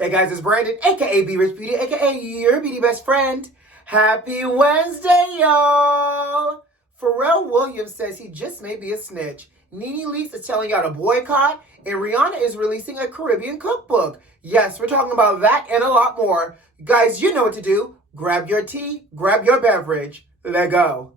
Hey guys, it's Brandon, aka B.Rich Beauty, aka your beauty best friend. Happy Wednesday, y'all! Pharrell Williams says he just may be a snitch. NeNe Leakes is telling y'all to boycott, and Rihanna is releasing a Caribbean cookbook. Yes, we're talking about that and a lot more. Guys, you know what to do. Grab your tea, grab your beverage. Let go.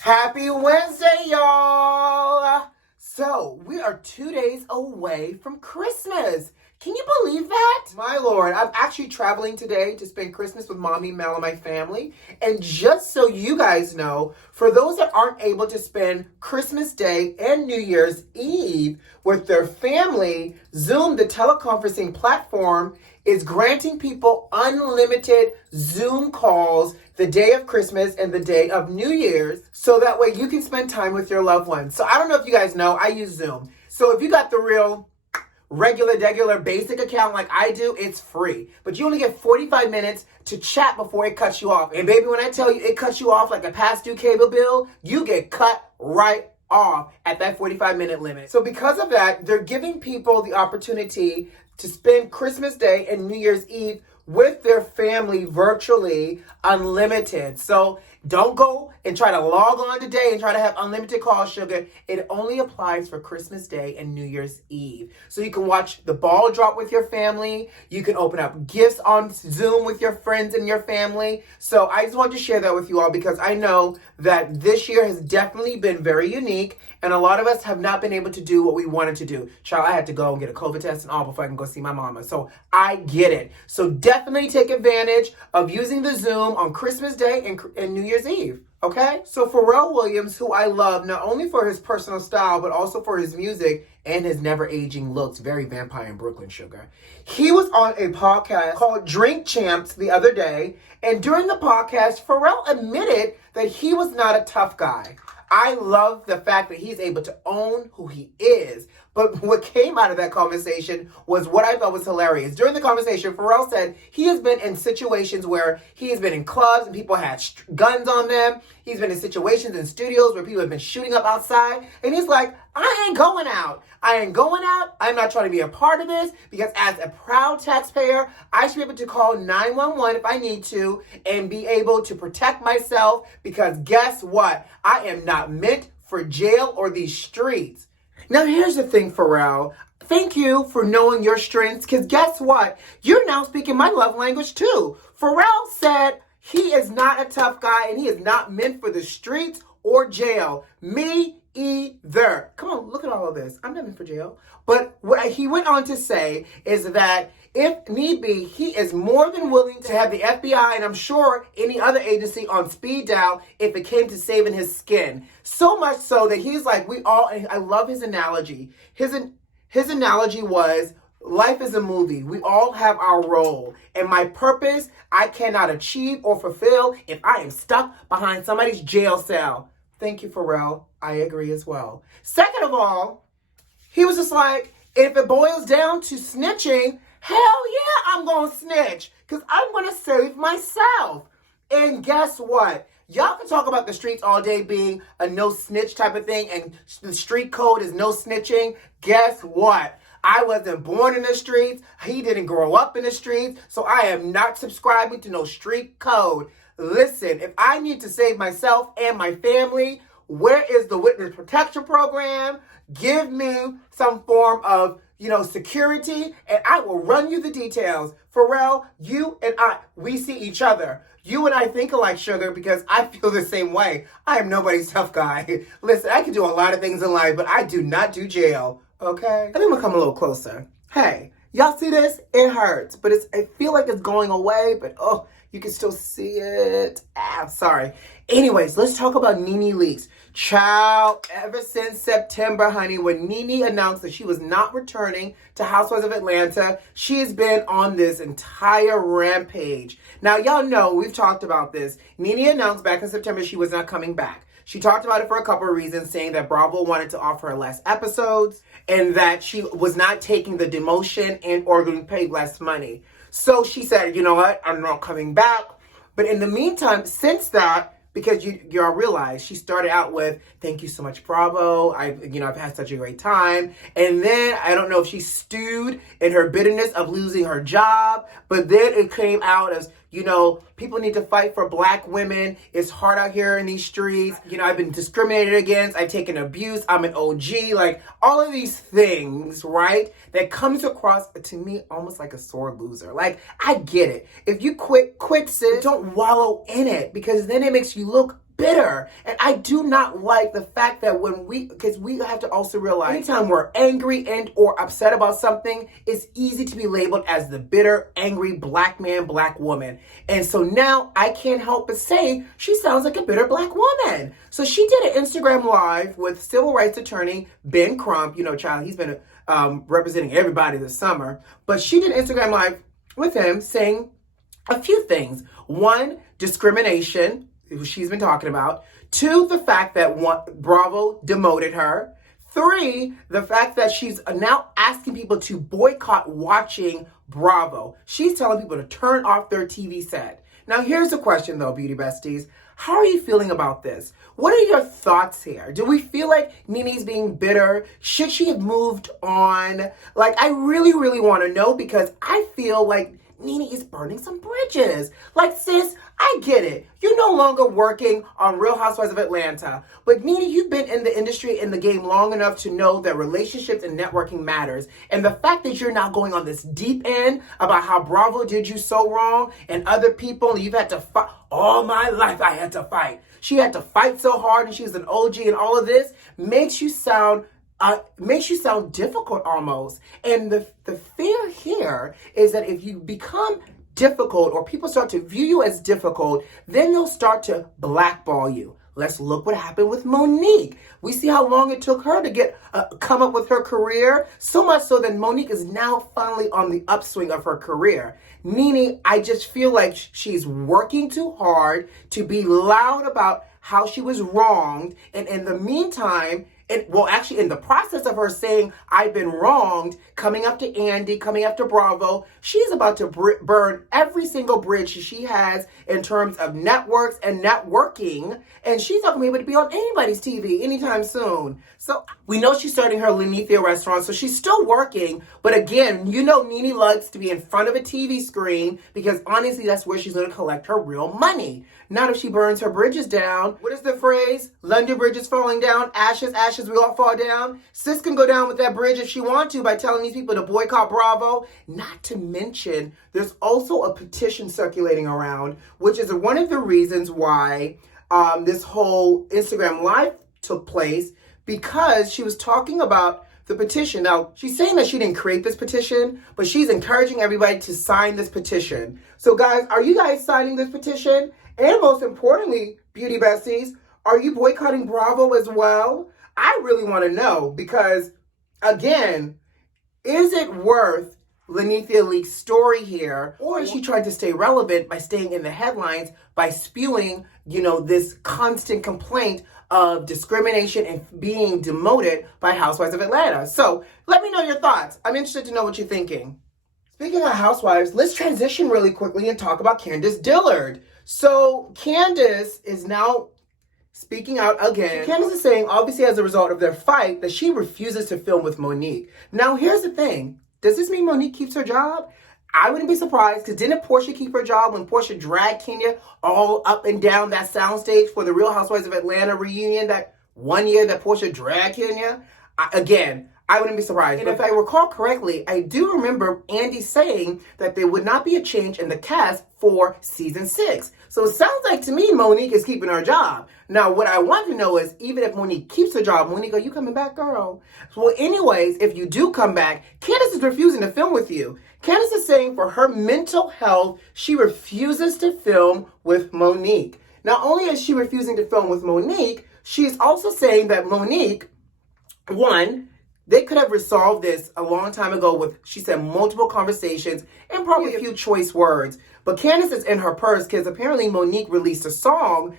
Happy Wednesday, y'all! So, we are 2 days away from Christmas. Can you believe that? My Lord, I'm actually traveling today to spend Christmas with Mommy, Mel, and my family. And just so you guys know, for those that aren't able to spend Christmas Day and New Year's Eve with their family, Zoom, the teleconferencing platform, is granting people unlimited Zoom calls the day of Christmas and the day of New Year's, so that way you can spend time with your loved ones. So I don't know if you guys know, I use Zoom. So if you got the real regular basic account like I do, it's free. But you only get 45 minutes to chat before it cuts you off. And baby, when I tell you it cuts you off like a past due cable bill, you get cut right off at that 45-minute limit. So because of that, they're giving people the opportunity to spend Christmas Day and New Year's Eve with their family virtually unlimited. So don't go and try to log on today and try to have unlimited calls, sugar. It only applies for Christmas Day and New Year's Eve. So you can watch the ball drop with your family. You can open up gifts on Zoom with your friends and your family. So I just wanted to share that with you all because I know that this year has definitely been very unique and a lot of us have not been able to do what we wanted to do. Child, I had to go and get a COVID test and all before I can go see my mama. So I get it. So definitely take advantage of using the Zoom on Christmas Day and New Year's Eve. Okay? So Pharrell Williams, who I love not only for his personal style, but also for his music and his never-aging looks, very vampire in Brooklyn, sugar. He was on a podcast called Drink Champs the other day, and during the podcast, Pharrell admitted that he was not a tough guy. I love the fact that he's able to own who he is. But what came out of that conversation was what I thought was hilarious. During the conversation, Pharrell said he has been in situations where he has been in clubs and people had guns on them. He's been in situations in studios where people have been shooting up outside. And he's like, I ain't going out. I ain't going out. I'm not trying to be a part of this because as a proud taxpayer, I should be able to call 911 if I need to and be able to protect myself because guess what? I am not meant for jail or these streets. Now, here's the thing, Pharrell. Thank you for knowing your strengths, because guess what? You're now speaking my love language, too. Pharrell said he is not a tough guy, and he is not meant for the streets or jail. Me either. Come on, look at all of this. I'm not meant for jail. But what he went on to say is that if need be, he is more than willing to have the FBI and I'm sure any other agency on speed dial if it came to saving his skin. So much so that he's like, I love his analogy. His analogy was, life is a movie. We all have our role. And my purpose, I cannot achieve or fulfill if I am stuck behind somebody's jail cell. Thank you, Pharrell. I agree as well. Second of all, he was just like, if it boils down to snitching, hell yeah, I'm going to snitch because I'm going to save myself. And guess what? Y'all can talk about the streets all day being a no snitch type of thing and the street code is no snitching. Guess what? I wasn't born in the streets. He didn't grow up in the streets. So I am not subscribing to no street code. Listen, if I need to save myself and my family, where is the witness protection program? Give me some form of security, and I will run you the details. Pharrell, you and I, we see each other. You and I think alike, sugar, because I feel the same way. I am nobody's tough guy. Listen, I can do a lot of things in life, but I do not do jail, okay? Let me come a little closer. Hey, y'all see this? It hurts, but I feel like it's going away, but you can still see it. Sorry. Anyways, let's talk about NeNe Leakes. Child, ever since September, honey, when NeNe announced that she was not returning to Housewives of Atlanta, she has been on this entire rampage. Now, y'all know, we've talked about this. NeNe announced back in September she was not coming back. She talked about it for a couple of reasons, saying that Bravo wanted to offer her less episodes and that she was not taking the demotion and or getting paid less money. So she said, you know what, I'm not coming back. But in the meantime, since that, because y'all realize she started out with, thank you so much, Bravo. I've had such a great time. And then I don't know if she stewed in her bitterness of losing her job, but then it came out as, people need to fight for Black women. It's hard out here in these streets. I've been discriminated against. I've taken abuse. I'm an OG. Like all of these things, right? That comes across to me almost like a sore loser. Like, I get it. If you quit, sis. Don't wallow in it because then it makes you look bitter. And I do not like the fact that because we have to also realize anytime we're angry and or upset about something, it's easy to be labeled as the bitter, angry Black man, Black woman. And so now I can't help but say she sounds like a bitter Black woman. So she did an Instagram live with civil rights attorney Ben Crump. Child, he's been representing everybody this summer. But she did an Instagram live with him saying a few things. One, discrimination, who she's been talking about. Two, the fact that Bravo demoted her. Three, the fact that she's now asking people to boycott watching Bravo. She's telling people to turn off their TV set. Now, here's the question, though, beauty besties. How are you feeling about this? What are your thoughts here? Do we feel like NeNe's being bitter? Should she have moved on? Like, I really, really want to know because I feel like NeNe is burning some bridges. Like, sis, I get it. You're no longer working on Real Housewives of Atlanta. But NeNe, you've been in the industry, in the game long enough to know that relationships and networking matters. And the fact that you're now going on this deep end about how Bravo did you so wrong and other people, you've had to fight. All my life I had to fight. She had to fight so hard and she's an OG and all of this makes you sound difficult almost. And the fear here is that if you become difficult or people start to view you as difficult, then they'll start to blackball you. Let's look what happened with Monique. We see how long it took her to come up with her career, so much so that Monique is now finally on the upswing of her career. NeNe, I just feel like she's working too hard to be loud about how she was wronged, and in the meantime, in the process of her saying, I've been wronged, coming up to Andy, coming up to Bravo, she's about to burn every single bridge she has in terms of networks and networking, and she's not going to be able to be on anybody's TV anytime soon. So we know she's starting her Lenithia restaurant, so she's still working, but again, NeNe likes to be in front of a TV screen because honestly, that's where she's going to collect her real money. Not if she burns her bridges down. What is the phrase? London Bridge is falling down, ashes, ashes, we all fall down. Sis can go down with that bridge if she wants to by telling these people to boycott Bravo. Not to mention, there's also a petition circulating around, which is one of the reasons why this whole Instagram Live took place, because she was talking about the petition. Now, she's saying that she didn't create this petition, but she's encouraging everybody to sign this petition. So guys, are you guys signing this petition? And most importantly, beauty besties, are you boycotting Bravo as well? I really want to know because, again, is it worth NeNe Leakes' story here? Or is she trying to stay relevant by staying in the headlines, by spewing, this constant complaint of discrimination and being demoted by Housewives of Atlanta? So let me know your thoughts. I'm interested to know what you're thinking. Speaking of Housewives, let's transition really quickly and talk about Candice Dillard. So Candice is now speaking out again. Candice is saying, obviously as a result of their fight, that she refuses to film with Monique. Now, here's the thing. Does this mean Monique keeps her job? I wouldn't be surprised, because didn't Portia keep her job when Portia dragged Kenya all up and down that soundstage for the Real Housewives of Atlanta reunion that one year that Portia dragged Kenya? I wouldn't be surprised. And if I recall correctly, I do remember Andy saying that there would not be a change in the cast for season 6. So it sounds like to me Monique is keeping her job. Now, what I want to know is, even if Monique keeps her job, Monique, are you coming back, girl? Well, anyways, if you do come back, Candice is refusing to film with you. Candice is saying for her mental health, she refuses to film with Monique. Not only is she refusing to film with Monique, she is also saying that Monique, one, they could have resolved this a long time ago with, she said, multiple conversations and probably a few choice words. But Candice is in her purse because apparently Monique released a song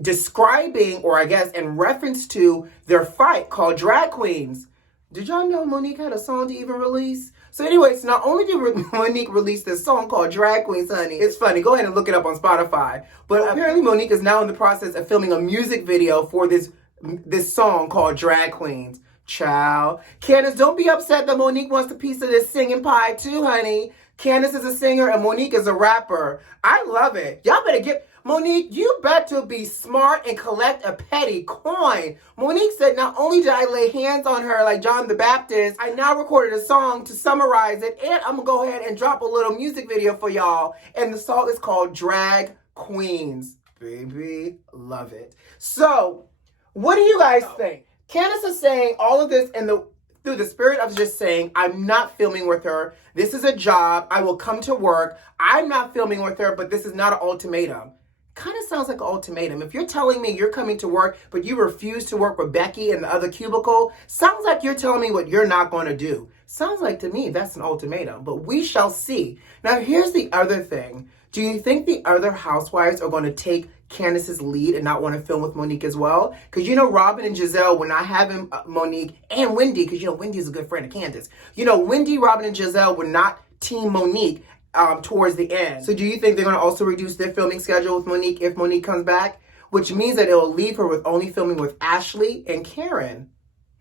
describing, or I guess in reference to their fight called Drag Queens. Did y'all know Monique had a song to even release? So anyways, not only did Monique release this song called Drag Queens, honey, it's funny, go ahead and look it up on Spotify. But apparently Monique is now in the process of filming a music video for this song called Drag Queens. Child. Candice, don't be upset that Monique wants a piece of this singing pie too, honey. Candice is a singer and Monique is a rapper. I love it. Y'all better get... Monique, you better be smart and collect a petty coin. Monique said, not only did I lay hands on her like John the Baptist, I now recorded a song to summarize it, and I'm going to go ahead and drop a little music video for y'all. And the song is called Drag Queens. Baby, love it. So, what do you guys think? Candice is saying all of this through the spirit of just saying, I'm not filming with her. This is a job. I will come to work. I'm not filming with her, but this is not an ultimatum. Kind of sounds like an ultimatum. If you're telling me you're coming to work, but you refuse to work with Becky in the other cubicle, sounds like you're telling me what you're not going to do. Sounds like to me that's an ultimatum, but we shall see. Now, here's the other thing. Do you think the other housewives are going to take Candice's lead and not want to film with Monique as well? Because, you know, Robin and Giselle were not having Monique, and Wendy, because, you know, Wendy is a good friend of Candice. You know, Wendy, Robin, and Giselle were not team Monique towards the end. So do you think they're going to also reduce their filming schedule with Monique if Monique comes back? Which means that it will leave her with only filming with Ashley and Karen.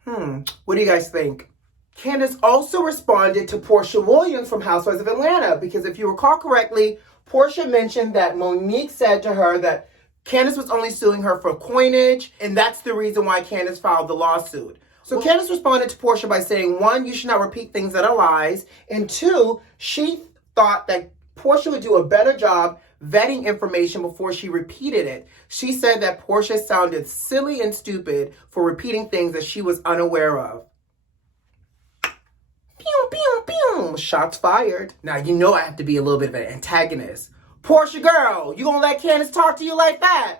What do you guys think? Candice also responded to Porsha Williams from Housewives of Atlanta, because if you recall correctly, Porsha mentioned that Monique said to her that Candice was only suing her for coinage, and that's the reason why Candice filed the lawsuit. So Candice responded to Porsha by saying, 1, you should not repeat things that are lies, and 2, she thought that Porsha would do a better job vetting information before she repeated it. She said that Porsha sounded silly and stupid for repeating things that she was unaware of. Pew, pew, pew. Shots fired. Now, you know I have to be a little bit of an antagonist. Porsha girl, you gonna let Candice talk to you like that?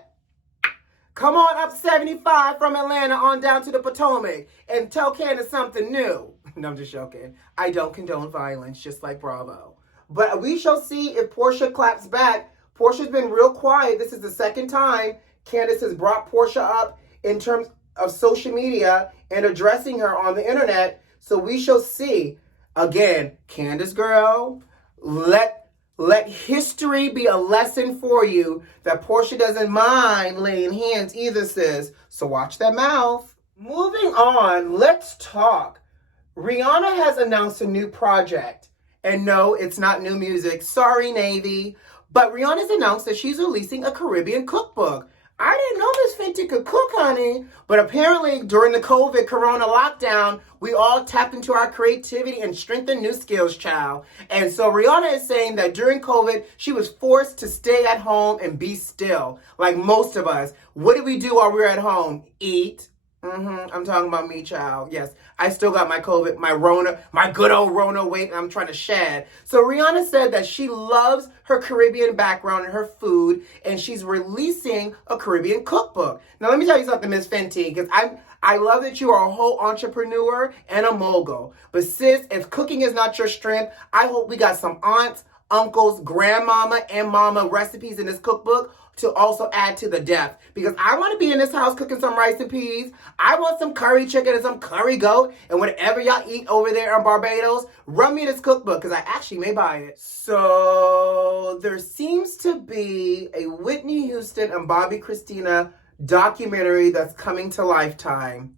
Come on up 75 from Atlanta on down to the Potomac and tell Candice something new. No, I'm just joking. I don't condone violence, just like Bravo. But we shall see if Porsha claps back. Porsha's been real quiet. This is the second time Candice has brought Porsha up in terms of social media and addressing her on the internet. So we shall see. Again, Candice girl, let history be a lesson for you that Porsha doesn't mind laying hands either, sis. So watch that mouth. Moving on, let's talk. Rihanna has announced a new project. And no, it's not new music. Sorry, Navy. But Rihanna's announced that she's releasing a Caribbean cookbook. I didn't know Miss Fenty could cook, honey. But apparently, during the COVID corona lockdown, we all tapped into our creativity and strengthened new skills, child. And so Rihanna is saying that during COVID, she was forced to stay at home and be still. Like most of us. What did we do while we were at home? Eat. I'm talking about me, child. Yes, I still got my COVID, my Rona, my good old Rona weight, and I'm trying to shed. So Rihanna said that she loves her Caribbean background and her food, and she's releasing a Caribbean cookbook. Now, let me tell you something, Miss Fenty, because I love that you are a whole entrepreneur and a mogul. But sis, if cooking is not your strength, I hope we got some aunts, uncles, grandmama, and mama recipes in this cookbook to also add to the depth, because I want to be in this house cooking some rice and peas. I want some curry chicken and some curry goat, and whatever y'all eat over there in Barbados, run me this cookbook, because I actually may buy it. So there seems to be a Whitney Houston and Bobby Christina documentary that's coming to Lifetime.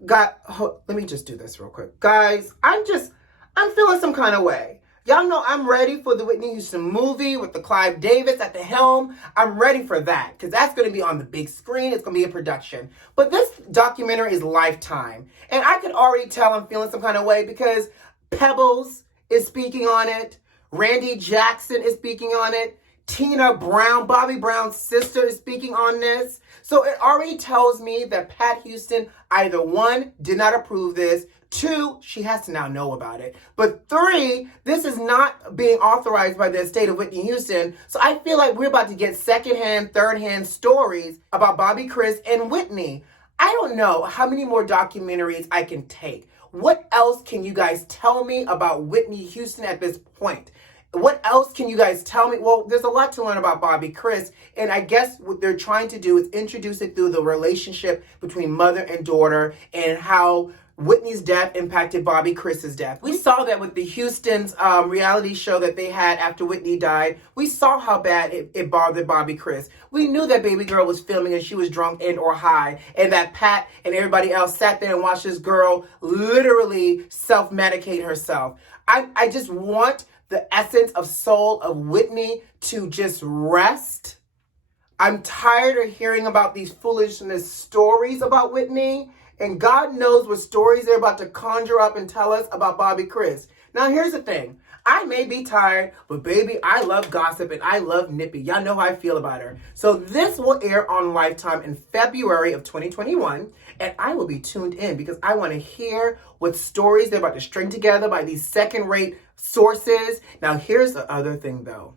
Let me just do this real quick. Guys, I'm feeling some kind of way. Y'all know I'm ready for the Whitney Houston movie with the Clive Davis at the helm. I'm ready for that, because that's going to be on the big screen. It's going to be a production. But this documentary is Lifetime. And I could already tell I'm feeling some kind of way, because Pebbles is speaking on it. Randy Jackson is speaking on it. Tina Brown, Bobby Brown's sister, is speaking on this. So it already tells me that Pat Houston either 1, did not approve this, 2, she has to now know about it. But 3, this is not being authorized by the estate of Whitney Houston. So I feel like we're about to get secondhand, thirdhand stories about Bobby, Chris, and Whitney. I don't know how many more documentaries I can take. What else can you guys tell me about Whitney Houston at this point? What else can you guys tell me? Well, there's a lot to learn about Bobby Chris, and I guess what they're trying to do is introduce it through the relationship between mother and daughter and how Whitney's death impacted Bobby Chris's death. We saw that with the Houston's reality show that they had after Whitney died. We saw how bad it bothered Bobby Chris. We knew that baby girl was filming and she was drunk and or high, and that Pat and everybody else sat there and watched this girl literally self-medicate herself. I just want the essence of soul of Whitney to just rest. I'm tired of hearing about these foolishness stories about Whitney, and God knows what stories they're about to conjure up and tell us about Bobby Chris. Now, here's the thing. I may be tired, but baby, I love gossip and I love Nippy. Y'all know how I feel about her. So this will air on Lifetime in February of 2021, and I will be tuned in because I want to hear what stories they're about to string together by these second-rate sources. Now, here's the other thing, though.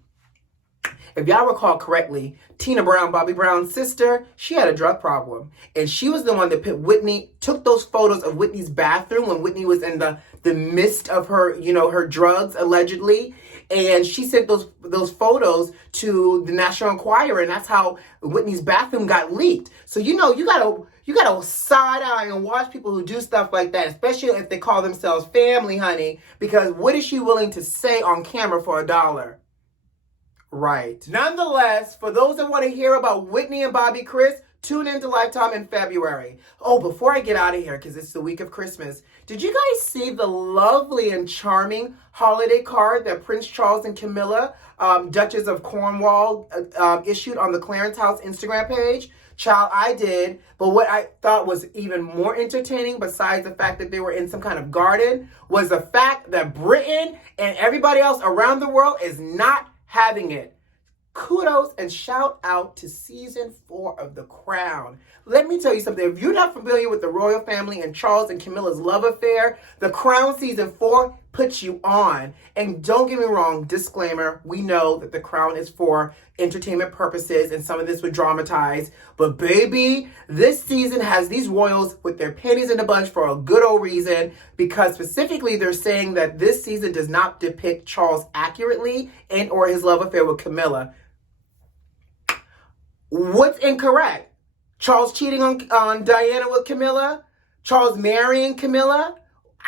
If y'all recall correctly, Tina Brown, Bobby Brown's sister, she had a drug problem. And she was the one that took those photos of Whitney's bathroom when Whitney was in the midst of her, her drugs, allegedly. And she sent those photos to the National Enquirer, and that's how Whitney's bathroom got leaked. So, you gotta side eye and watch people who do stuff like that, especially if they call themselves family, honey, because what is she willing to say on camera for $1? Right. Nonetheless, for those that want to hear about Whitney and Bobby Chris, tune into Lifetime in February. Oh, before I get out of here, because it's the week of Christmas, did you guys see the lovely and charming holiday card that Prince Charles and Camilla, Duchess of Cornwall, issued on the Clarence House Instagram page? Child, I did. But what I thought was even more entertaining, besides the fact that they were in some kind of garden, was the fact that Britain and everybody else around the world is not having it. Kudos and shout out to season 4 of The Crown. Let me tell you something. If you're not familiar with the royal family and Charles and Camilla's love affair, The Crown season 4 puts you on. And don't get me wrong, disclaimer, we know that The Crown is for entertainment purposes and some of this was dramatized. But baby, this season has these royals with their panties in a bunch for a good old reason, because specifically they're saying that this season does not depict Charles accurately and or his love affair with Camilla. What's incorrect? Charles cheating on Diana with Camilla? Charles marrying Camilla?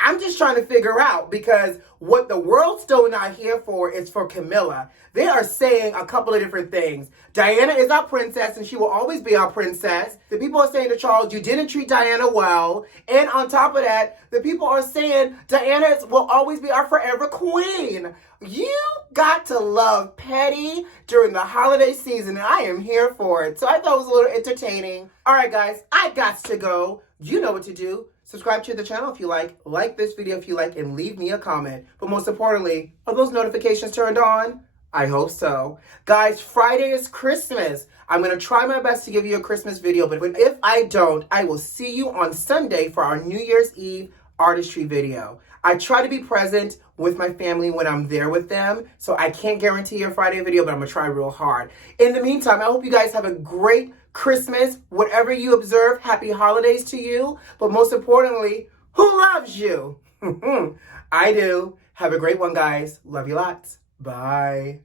I'm just trying to figure out, because what the world's still not here for is for Camilla. They are saying a couple of different things. Diana is our princess and she will always be our princess. The people are saying to Charles, you didn't treat Diana well. And on top of that, the people are saying Diana will always be our forever queen. You got to love petty during the holiday season, and I am here for it. So I thought it was a little entertaining. All right, guys, I got to go. You know what to do. Subscribe to the channel if you like this video if you like, and leave me a comment. But most importantly, are those notifications turned on? I hope so. Guys, Friday is Christmas. I'm going to try my best to give you a Christmas video, but if I don't, I will see you on Sunday for our New Year's Eve artistry video. I try to be present with my family when I'm there with them, so I can't guarantee your Friday video, but I'm going to try real hard. In the meantime, I hope you guys have a great Christmas. Whatever you observe, happy holidays to you. But most importantly, who loves you? I do. Have a great one, guys. Love you lots. Bye.